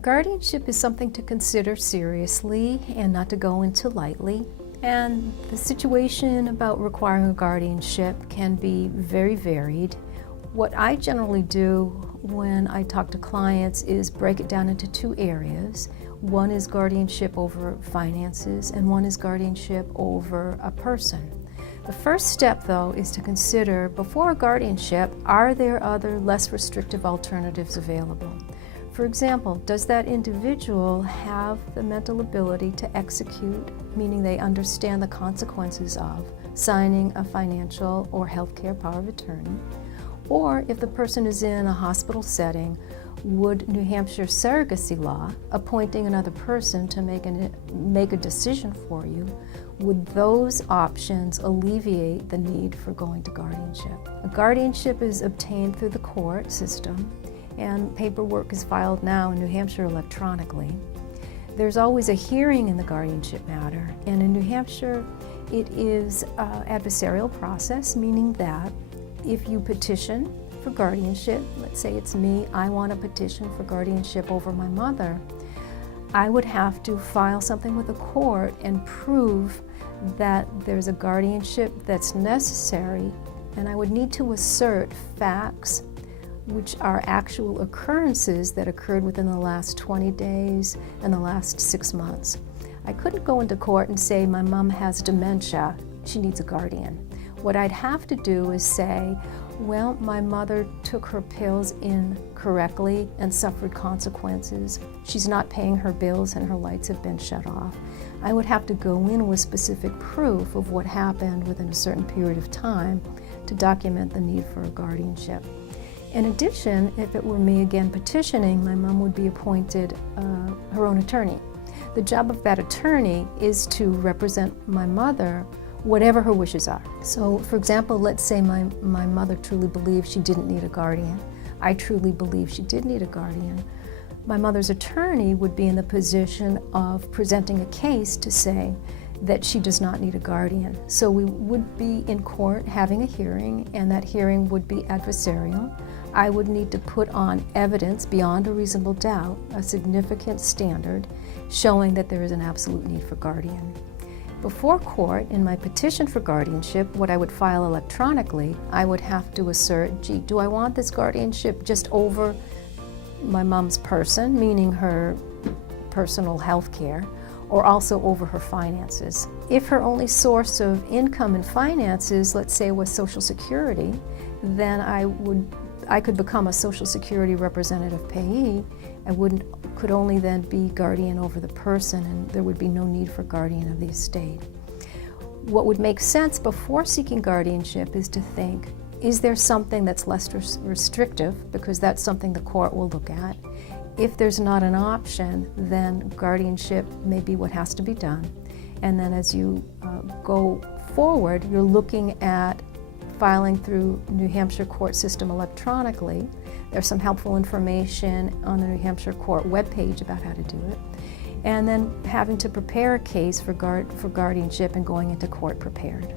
guardianship is something to consider seriously and not to go into lightly. And the situation about requiring a guardianship can be very varied. What I generally do when I talk to clients is break it down into two areas. One is guardianship over finances, and one is guardianship over a person. The first step, though, is to consider, before a guardianship, are there other less restrictive alternatives available? For example, does that individual have the mental ability to execute, meaning they understand the consequences of signing a financial or healthcare power of attorney? Or if the person is in a hospital setting, would New Hampshire surrogacy law, appointing another person to make a decision for you, would those options alleviate the need for going to guardianship? A guardianship is obtained through the court system, and paperwork is filed now in New Hampshire electronically. There's always a hearing in the guardianship matter, and in New Hampshire it is an adversarial process, meaning that if you petition for guardianship, let's say it's me, I want to petition for guardianship over my mother, I would have to file something with the court and prove that there's a guardianship that's necessary, and I would need to assert facts which are actual occurrences that occurred within the last 20 days and the last 6 months. I couldn't go into court and say my mom has dementia, she needs a guardian. What I'd have to do is say, well, my mother took her pills incorrectly and suffered consequences. She's not paying her bills and her lights have been shut off. I would have to go in with specific proof of what happened within a certain period of time to document the need for a guardianship. In addition, if it were me again petitioning, my mom would be appointed her own attorney. The job of that attorney is to represent my mother whatever her wishes are. So, for example, let's say my mother truly believed she didn't need a guardian. I truly believe she did need a guardian. My mother's attorney would be in the position of presenting a case to say that she does not need a guardian. So we would be in court having a hearing, and that hearing would be adversarial. I would need to put on evidence beyond a reasonable doubt, a significant standard, showing that there is an absolute need for guardian. Before court, in my petition for guardianship, what I would file electronically, I would have to assert, gee, do I want this guardianship just over my mom's person, meaning her personal health care, or also over her finances? If her only source of income and finances, let's say, was Social Security, then I could become a Social Security representative payee. I could only then be guardian over the person, and there would be no need for guardian of the estate. What would make sense before seeking guardianship is to think, is there something that's less restrictive, because that's something the court will look at. If there's not an option, then guardianship may be what has to be done. And then as you go forward, you're looking at filing through New Hampshire court system electronically. There's some helpful information on the New Hampshire court webpage about how to do it. And then having to prepare a case for guardianship and going into court prepared.